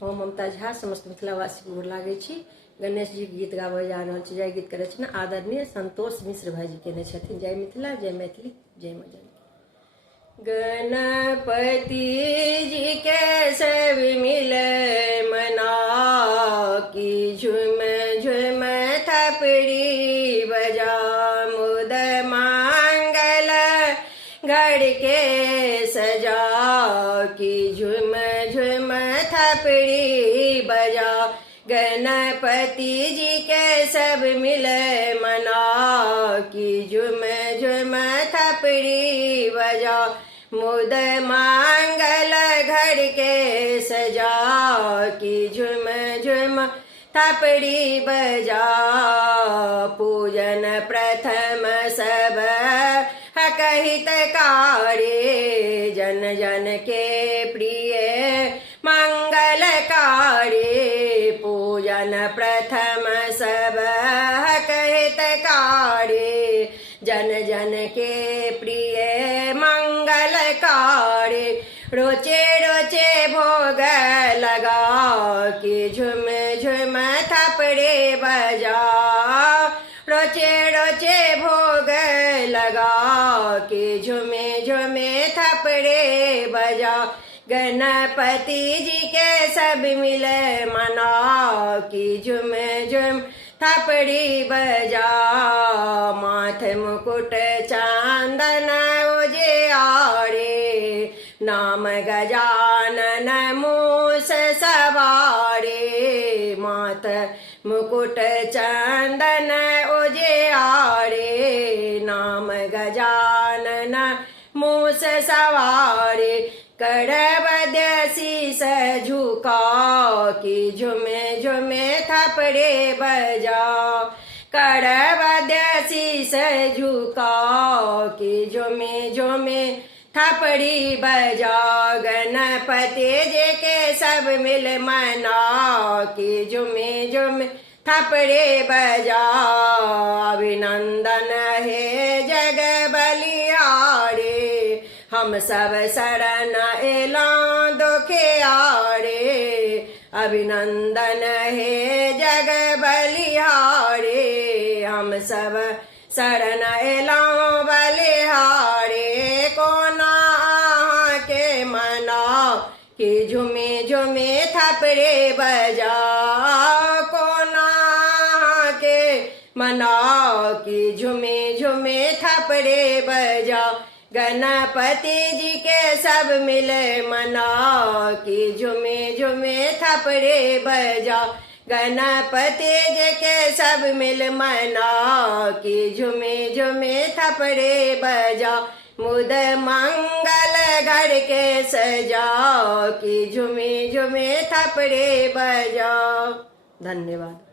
हम ममता झा समस्त मिथिलावासी को गोर लागै छी। गणेश जी गीत गाबऽ जा रहल छी। जय गीत करै छी ना आदरणीय संतोष मिश्र भाईजी केने छथिन। जय मिथिला, जय मैथिली, जय मां जानकी। गणपति जी के सब मिले मना की झुम झुम थपड़ी बजा मुद मांगल गढ़ के सजा की झुम झुम थपड़ी बजा। गणपति जी के सब मिले मना की झुम झुम थपड़ी बजा मुद मांगल घर के सजा की झुम झुम थपड़ी बजा। पूजन प्रथम सब कहित कारे जन जन के प्रिय मंगलकारी। पूजन प्रथम सब कहित कारे जन जन के प्रिय मंगलकारी। रोचे रोचे भोग लगा कि झुम झुम थपड़े बजा। रोचे रोचे भोग लगा कि झुमे झुमे थपड़े बजा। गणपति जी के सब मिले मना कि झुम झुम थपड़ी बजा। माथ मुकुट चांदन उजियारे नाम गजानन मूस सवारे। माथ मुकुट चंदन उजियारे नाम गजानन मूस सवारे। करवद्य शीस झुका कि झुमे झुमे थपड़े बजा। करवद्य शीस झुका कि झुमे झुमे थपड़ी बजा। गणपति जी के सब मिल मना कि झुमे झुमे थपड़े बजा। अभिनंदन हे जग बलिहारे हम सब शरण एलां दुखियारे। अभिनंदन हे जग बलिहारे हम सब शरण एलां बलिहारे। कोना के मना कि झुमे झुमे थपड़े बजा। कोना के मना कि झुमे झुमे थपड़े बजा। गणपति जी के सब मिले मना कि झुमे झुमे थपड़े बजा। गणपति जी के सब मिल मना कि झुमे झुमे थपड़े बजा। मुद मंगल घर के सजा कि झुमे झुमे थपड़े बजा। धन्यवाद।